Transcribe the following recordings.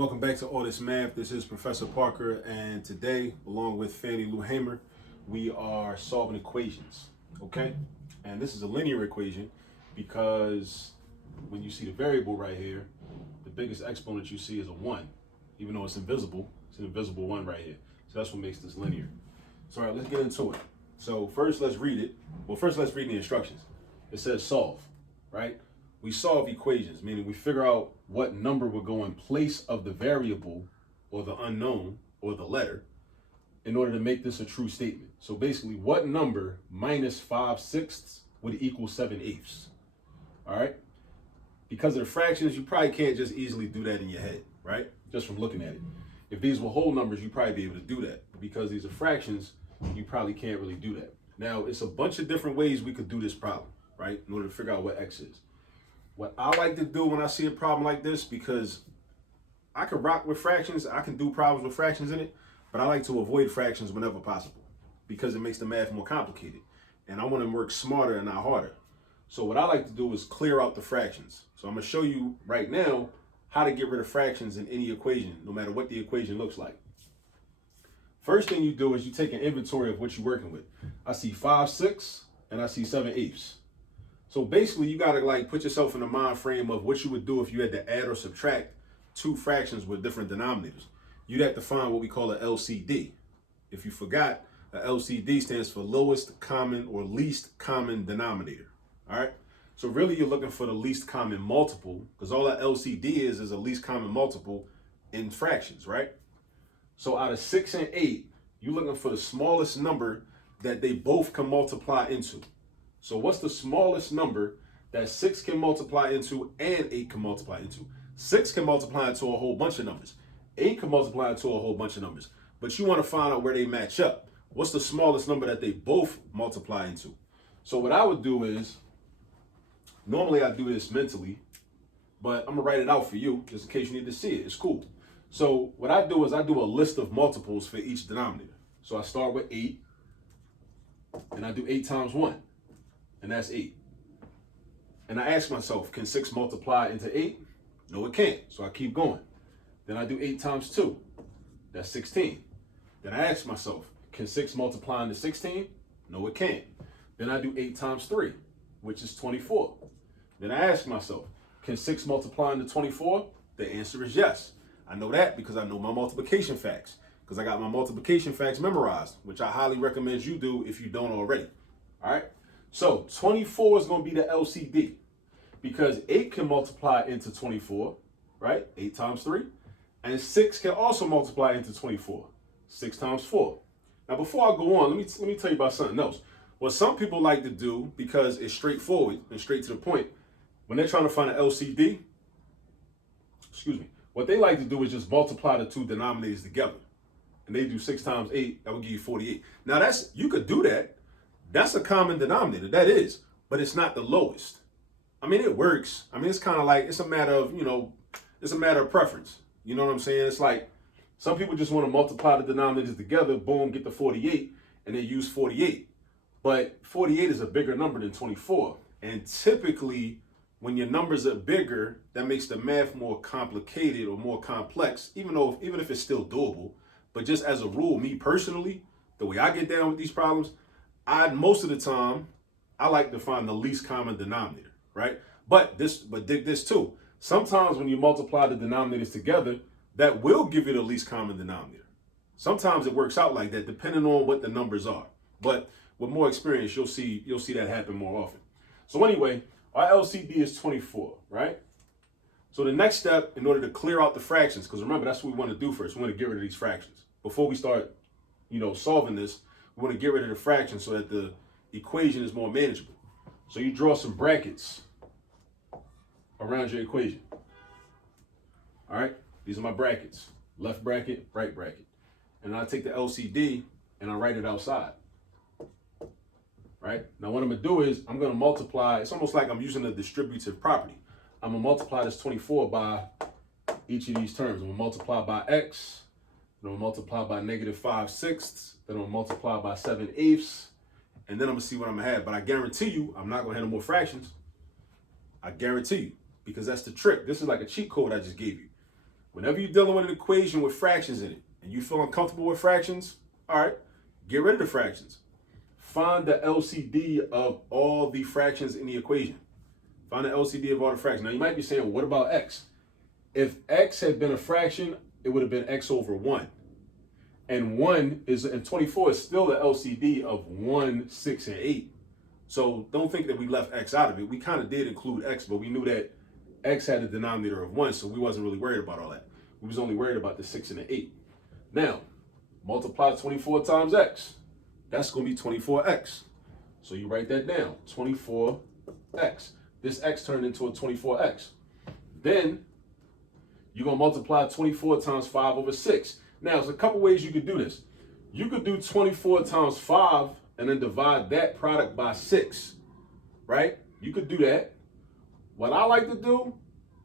Welcome back to All This Math. This is Professor Parker, and today, along with Fannie Lou Hamer, we are solving equations, okay? And this is a linear equation because when you see the variable right here, the biggest exponent you see is a 1. Even though it's an invisible 1 right here. So that's what makes this linear. So all right, let's get into it. So first, let's read it. Well, first, let's read the instructions. It says solve, right? We solve equations, meaning we figure out what number will go in place of the variable or the unknown or the letter in order to make this a true statement. So basically, what number minus 5/6 would equal 7/8? All right? Because of the fractions, you probably can't just easily do that in your head, right? Just from looking at it. If these were whole numbers, you'd probably be able to do that. But because these are fractions, you probably can't really do that. Now, it's a bunch of different ways we could do this problem, right? In order to figure out what x is. What I like to do when I see a problem like this, because I can rock with fractions, I can do problems with fractions in it, but I like to avoid fractions whenever possible because it makes the math more complicated. And I want to work smarter and not harder. So what I like to do is clear out the fractions. So I'm going to show you right now how to get rid of fractions in any equation, no matter what the equation looks like. First thing you do is you take an inventory of what you're working with. I see 5/6 and I see 7/8. So basically, you got to like put yourself in the mind frame of what you would do if you had to add or subtract two fractions with different denominators. You'd have to find what we call an LCD. If you forgot, a LCD stands for lowest common or least common denominator. All right. So really, you're looking for the least common multiple because all that LCD is a least common multiple in fractions, right? So out of 6 and 8, you're looking for the smallest number that they both can multiply into. So what's the smallest number that 6 can multiply into and 8 can multiply into? 6 can multiply into a whole bunch of numbers. 8 can multiply into a whole bunch of numbers. But you want to find out where they match up. What's the smallest number that they both multiply into? So what I would do is, normally I do this mentally, but I'm going to write it out for you just in case you need to see it. It's cool. So what I do is I do a list of multiples for each denominator. So I start with 8, and I do 8 times 1. And that's 8. And I ask myself, can 6 multiply into 8? No, it can't. So I keep going. Then I do 8 times 2. That's 16. Then I ask myself, can 6 multiply into 16? No, it can't. Then I do 8 times 3, which is 24. Then I ask myself, can 6 multiply into 24? The answer is yes. I know that because I know my multiplication facts. Because I got my multiplication facts memorized, which I highly recommend you do if you don't already. All right? So 24 is going to be the LCD because 8 can multiply into 24, right? 8 times 3. And 6 can also multiply into 24. 6 times 4. Now, before I go on, let me tell you about something else. What some people like to do, because it's straightforward and straight to the point, when they're trying to find an LCD, what they like to do is just multiply the two denominators together. And they do 6 times 8, that would give you 48. Now, you could do that. That's a common denominator, that is, but it's not the lowest. I mean, it works. I mean, it's kind of like, it's a matter of, it's a matter of preference. You know what I'm saying? It's like, some people just want to multiply the denominators together, boom, get the 48, and then use 48. But 48 is a bigger number than 24. And typically, when your numbers are bigger, that makes the math more complicated or more complex, even if it's still doable. But just as a rule, me personally, the way I get down with these problems, most of the time, I like to find the least common denominator, right? But dig this too. Sometimes when you multiply the denominators together, that will give you the least common denominator. Sometimes it works out like that, depending on what the numbers are. But with more experience, you'll see that happen more often. So anyway, our LCD is 24, right? So the next step, in order to clear out the fractions, because remember, that's what we want to do first. We want to get rid of these fractions. Before we start, solving this, we want to get rid of the fractions so that the equation is more manageable. So you draw some brackets around your equation. All right, these are my brackets. Left bracket, right bracket. And I take the LCD and I write it outside. Right? Now what I'm going to do is I'm going to multiply. It's almost like I'm using a distributive property. I'm going to multiply this 24 by each of these terms. I'm going to multiply by x. Then I'm going to multiply by negative 5/6. Then I'm going to multiply by 7/8. And then I'm going to see what I'm going to have. But I guarantee you, I'm not going to have no more fractions. I guarantee you. Because that's the trick. This is like a cheat code I just gave you. Whenever you're dealing with an equation with fractions in it, and you feel uncomfortable with fractions, all right, get rid of the fractions. Find the LCD of all the fractions in the equation. Find the LCD of all the fractions. Now, you might be saying, well, what about x? If x had been a fraction, it would have been x over 1. And 24 is still the LCD of 1, 6, and 8. So don't think that we left x out of it. We kind of did include x, but we knew that x had a denominator of 1, so we wasn't really worried about all that. We was only worried about the 6 and the 8. Now, multiply 24 times x. That's going to be 24x. So you write that down, 24x. This x turned into a 24x. Then you're going to multiply 24 times 5 over 6. Now, there's a couple ways you could do this. You could do 24 times 5 and then divide that product by 6, right? You could do that. What I like to do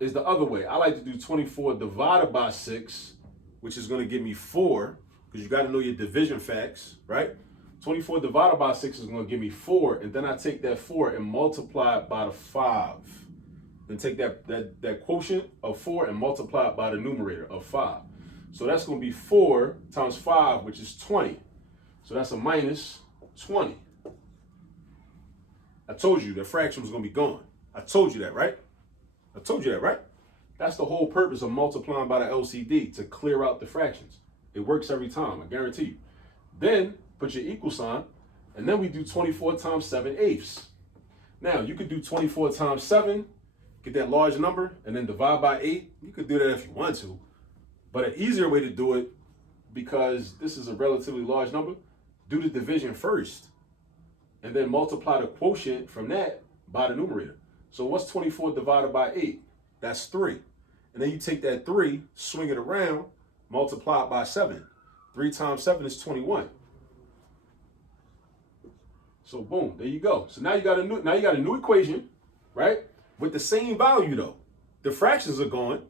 is the other way. I like to do 24 divided by 6, which is going to give me 4, because you got to know your division facts, right? 24 divided by 6 is going to give me 4, and then I take that 4 and multiply it by the 5. Then take that quotient of 4 and multiply it by the numerator of 5. So that's going to be 4 times 5, which is 20. So that's a minus 20. I told you that fraction was going to be gone. I told you that, right? I told you that, right? That's the whole purpose of multiplying by the LCD, to clear out the fractions. It works every time, I guarantee you. Then put your equal sign, and then we do 24 times 7/8. Now, you could do 24 times 7, get that large number, and then divide by 8. You could do that if you want to. But an easier way to do it, because this is a relatively large number, do the division first, and then multiply the quotient from that by the numerator. So what's 24 divided by 8? That's 3. And then you take that 3, swing it around, multiply it by 7. 3 times 7 is 21. So boom, there you go. So now you got a new equation, right? With the same value though. The fractions are gone.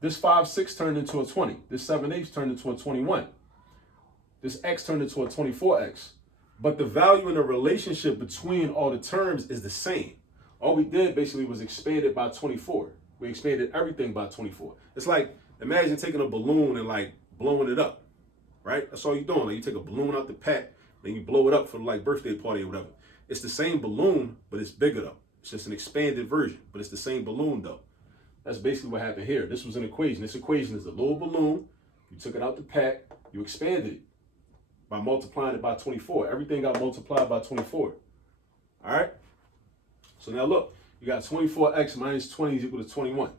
This 5/6 turned into a 20. This 7/8 turned into a 21. This x turned into a 24x. But the value and the relationship between all the terms is the same. All we did basically was expand it by 24. We expanded everything by 24. It's like, imagine taking a balloon and like blowing it up, right? That's all you're doing. Like, you take a balloon out the pack, then you blow it up for like birthday party or whatever. It's the same balloon, but it's bigger though. It's just an expanded version, but it's the same balloon though. That's basically what happened here. This was an equation. This equation is a little balloon. You took it out the pack, you expanded it by multiplying it by 24. Everything got multiplied by 24. All right? So now look, you got 24x minus 20 is equal to 21.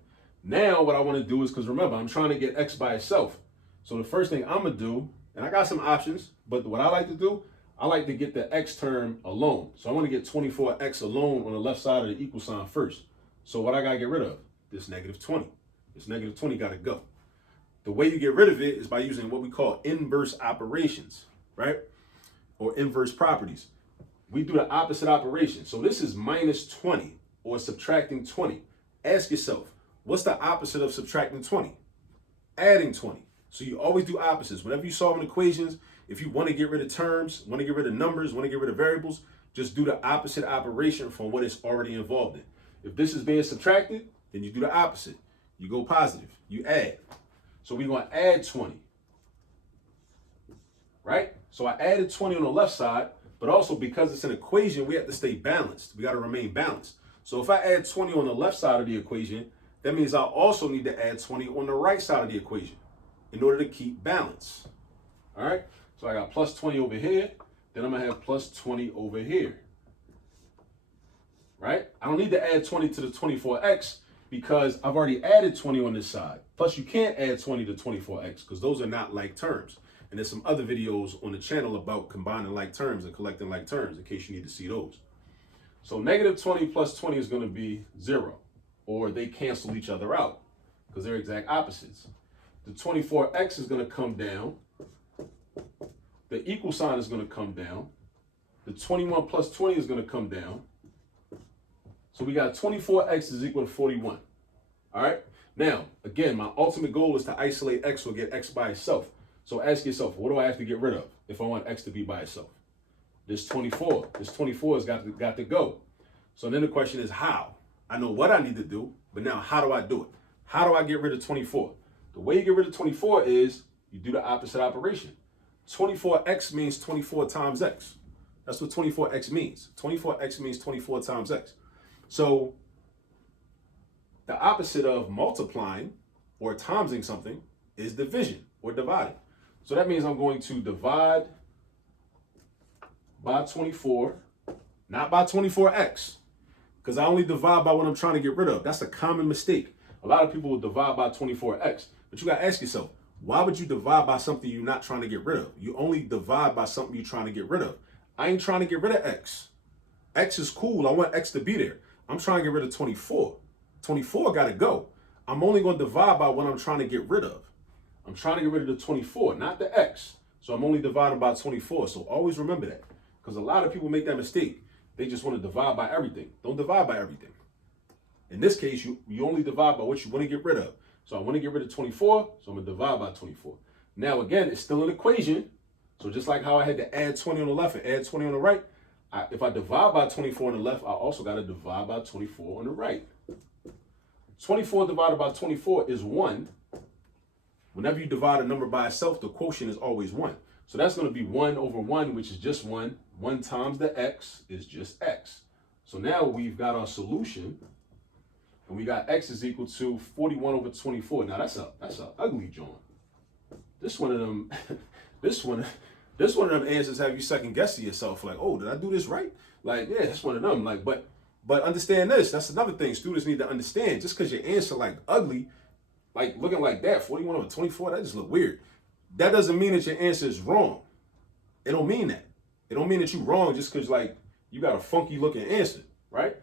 Now what I want to do is, because remember, I'm trying to get x by itself. So the first thing I'm going to do, and I got some options, but what I like to do, I like to get the x term alone. So I want to get 24x alone on the left side of the equal sign first. So what I got to get rid of? This negative 20. This negative 20 got to go. The way you get rid of it is by using what we call inverse operations, right? Or inverse properties. We do the opposite operation. So this is minus 20 or subtracting 20. Ask yourself, what's the opposite of subtracting 20? Adding 20. So you always do opposites. Whenever you're solving equations, if you want to get rid of terms, want to get rid of numbers, want to get rid of variables, just do the opposite operation from what it's already involved in. If this is being subtracted, then you do the opposite. You go positive. You add. So we're going to add 20. Right? So I added 20 on the left side, but also because it's an equation, we have to stay balanced. We got to remain balanced. So if I add 20 on the left side of the equation, that means I also need to add 20 on the right side of the equation in order to keep balance. All right? So I got plus 20 over here. Then I'm going to have plus 20 over here. Right? I don't need to add 20 to the 24x because I've already added 20 on this side. Plus, you can't add 20 to 24x because those are not like terms. And there's some other videos on the channel about combining like terms and collecting like terms in case you need to see those. So negative 20 plus 20 is going to be 0, or they cancel each other out because they're exact opposites. The 24x is going to come down. The equal sign is going to come down. The 21 plus 20 is going to come down. So we got 24x is equal to 41. All right. Now, again, my ultimate goal is to isolate x or get x by itself. So ask yourself, what do I have to get rid of if I want x to be by itself? This 24. This 24 has got to go. So then the question is how? I know what I need to do, but now how do I do it? How do I get rid of 24? The way you get rid of 24 is you do the opposite operation. 24x means 24 times x. That's what 24x means. 24x means 24 times x. So the opposite of multiplying or timesing something is division or dividing. So that means I'm going to divide by 24, not by 24x, because I only divide by what I'm trying to get rid of. That's a common mistake. A lot of people will divide by 24x, but you got to ask yourself, why would you divide by something you're not trying to get rid of? You only divide by something you're trying to get rid of. I ain't trying to get rid of x. X is cool. I want x to be there. I'm trying to get rid of 24. 24 got to go. I'm only going to divide by what I'm trying to get rid of. I'm trying to get rid of the 24, not the x. So I'm only dividing by 24. So always remember that, because a lot of people make that mistake. They just want to divide by everything. Don't divide by everything. In this case, you only divide by what you want to get rid of. So I want to get rid of 24, so I'm going to divide by 24. Now, again, it's still an equation. So just like how I had to add 20 on the left and add 20 on the right, if I divide by 24 on the left, I also got to divide by 24 on the right. 24 divided by 24 is 1. Whenever you divide a number by itself, the quotient is always 1. So that's going to be 1 over 1, which is just 1. 1 times the x is just x. So now we've got our solution, and we got x is equal to 41 over 24. Now that's a ugly joint. This one of them, this one of them answers have you second guessing yourself, like, oh, did I do this right? Like, yeah, that's one of them. Like, but understand this. That's another thing students need to understand. Just because your answer like ugly, like looking like that, 41 over 24, that just look weird. That doesn't mean that your answer is wrong. It don't mean that. It don't mean that you're wrong just because like you got a funky looking answer, right?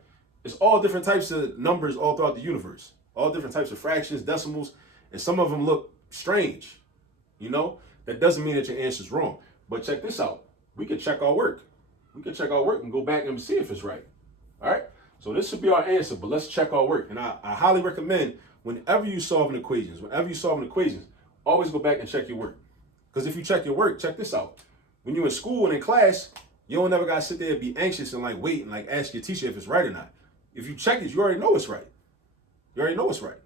It's all different types of numbers all throughout the universe. All different types of fractions, decimals, and some of them look strange. You know, that doesn't mean that your answer is wrong. But check this out. We can check our work. We can check our work and go back and see if it's right. All right. So this should be our answer, but let's check our work. And I highly recommend whenever you solving equations, always go back and check your work. Because if you check your work, check this out. When you're in school and in class, you don't never gotta sit there and be anxious and like wait and like ask your teacher if it's right or not. If you check it, you already know it's right. You already know it's right.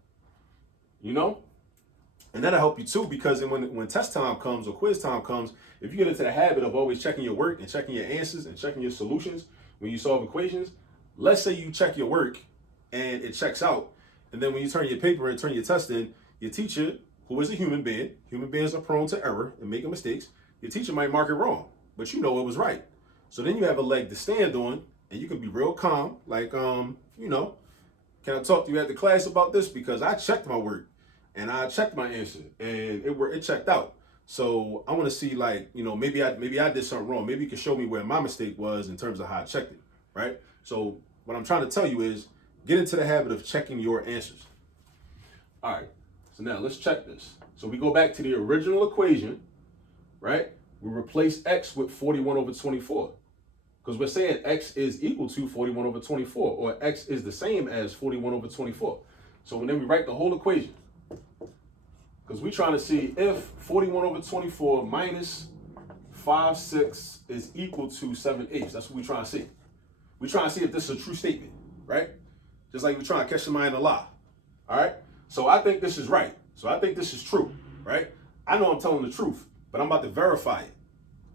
You know? And that'll help you too, because when test time comes or quiz time comes, if you get into the habit of always checking your work and checking your answers and checking your solutions when you solve equations, let's say you check your work and it checks out, and then when you turn your paper and turn your test in, your teacher, who is a human beings are prone to error and making mistakes, your teacher might mark it wrong, but you know it was right. So then you have a leg to stand on, and you can be real calm, like, you know, can I talk to you at the class about this? Because I checked my work and I checked my answer and it checked out. So I want to see, like, you know, maybe I did something wrong. Maybe you can show me where my mistake was in terms of how I checked it, right? So what I'm trying to tell you is get into the habit of checking your answers. All right, so now let's check this. So we go back to the original equation, right? We replace x with 41 over 24. Because we're saying x is equal to 41 over 24, or x is the same as 41 over 24. So then we write the whole equation. Because we're trying to see if 41 over 24 minus 5/6 is equal to 7/8. That's what we're trying to see. We're trying to see if this is a true statement, right? Just like we're trying to catch somebody in a lie. All right? So I think this is right. So I think this is true, right? I know I'm telling the truth, but I'm about to verify it,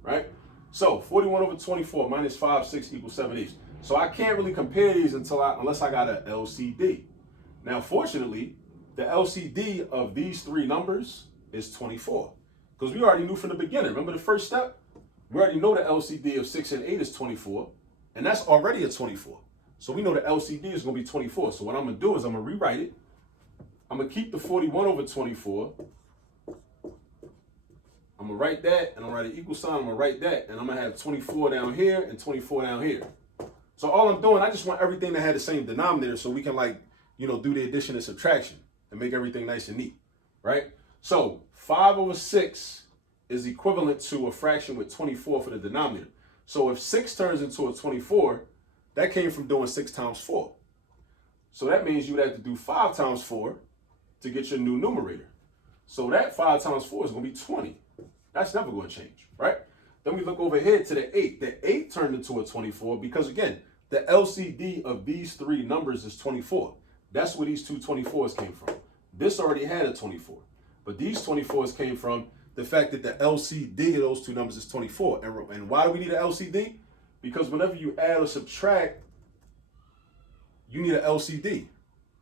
right? So 41 over 24 minus 5/6 equals 7/8. So I can't really compare these unless I got an LCD. Now, fortunately, the LCD of these three numbers is 24. Because we already knew from the beginning. Remember the first step? We already know the LCD of 6 and 8 is 24. And that's already a 24. So we know the LCD is going to be 24. So what I'm going to do is I'm going to rewrite it. I'm going to keep the 41 over 24. I'm going to write that, and I'm going to write an equal sign. I'm going to write that, and I'm going to have 24 down here and 24 down here. So all I'm doing, I just want everything to have the same denominator so we can, like, you know, do the addition and subtraction and make everything nice and neat, right? So 5 over 6 is equivalent to a fraction with 24 for the denominator. So if 6 turns into a 24, that came from doing 6 times 4. So that means you would have to do 5 times 4 to get your new numerator. So that 5 times 4 is going to be 20. That's never going to change, right? Then we look over here to the 8. The 8 turned into a 24 because, again, the LCD of these three numbers is 24. That's where these two 24s came from. This already had a 24. But these 24s came from the fact that the LCD of those two numbers is 24. And why do we need an LCD? Because whenever you add or subtract, you need an LCD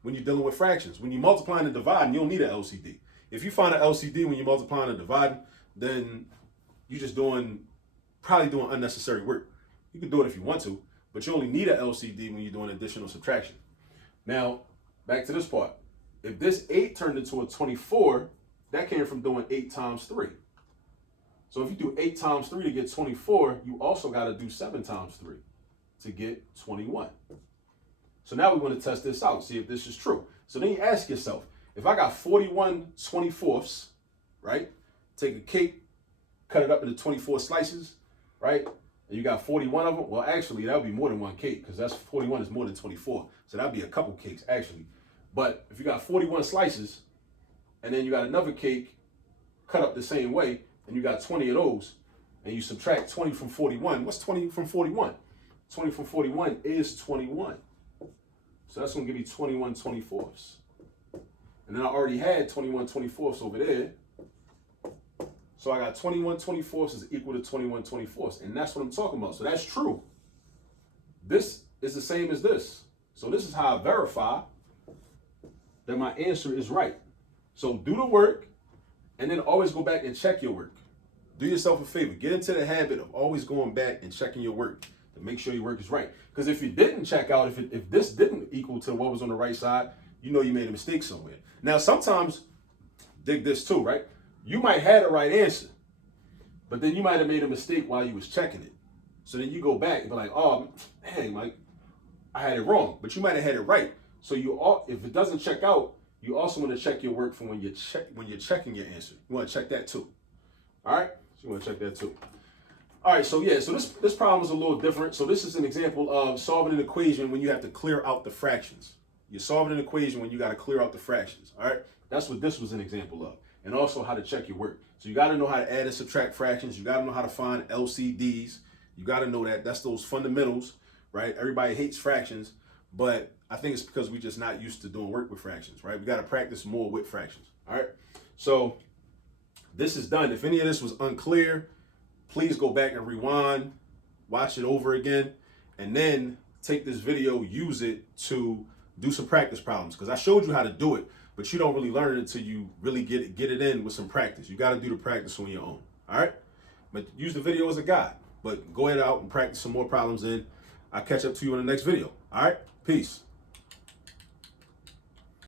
when you're dealing with fractions. When you're multiplying and dividing, you don't need an LCD. If you find an LCD when you're multiplying and dividing, then you're just probably doing unnecessary work. You can do it if you want to, but you only need an LCD when you're doing additional subtraction. Now, back to this part. If this 8 turned into a 24, that came from doing 8 times 3. So if you do 8 times 3 to get 24, you also got to do 7 times 3 to get 21. So now we want to test this out, see if this is true. So then you ask yourself, if I got 41 24ths, right? Take a cake, cut it up into 24 slices, right? And you got 41 of them. Well, actually, that would be more than one cake because that's 41 is more than 24. So that'd be a couple cakes, actually. But if you got 41 slices, and then you got another cake cut up the same way, and you got 20 of those, and you subtract 20 from 41, what's 20 from 41? 20 from 41 is 21. So that's going to give you 21 24ths. And then I already had 21 24ths over there. So I got 21 24ths is equal to 21 24ths. And that's what I'm talking about. So that's true. This is the same as this. So this is how I verify that my answer is right. So do the work and then always go back and check your work. Do yourself a favor. Get into the habit of always going back and checking your work to make sure your work is right. Because if you didn't check out, if this didn't equal to what was on the right side, you know you made a mistake somewhere. Now, sometimes, dig this too, right? You might have the right answer, but then you might have made a mistake while you was checking it. So then you go back and be like, oh, hey, Mike, I had it wrong, but you might have had it right. So if it doesn't check out, you also want to check your work from when you're checking your answer. You want to check that too. All right? So you want to check that too. All right, so yeah, so this problem is a little different. So this is an example of solving an equation when you have to clear out the fractions. You're solving an equation when you got to clear out the fractions. All right? That's what this was an example of. And also how to check your work. So you got to know how to add and subtract fractions. You got to know how to find LCDs. You got to know that. That's those fundamentals, right? Everybody hates fractions, but I think it's because we're just not used to doing work with fractions, right? We got to practice more with fractions. All right? So this is done. If any of this was unclear, please go back and rewind, watch it over again, and then take this video, use it to do some practice problems. Because I showed you how to do it, but you don't really learn it until you really get it in with some practice. You got to do the practice on your own. All right? But use the video as a guide. But go ahead out and practice some more problems in. I'll catch up to you in the next video. All right? Peace.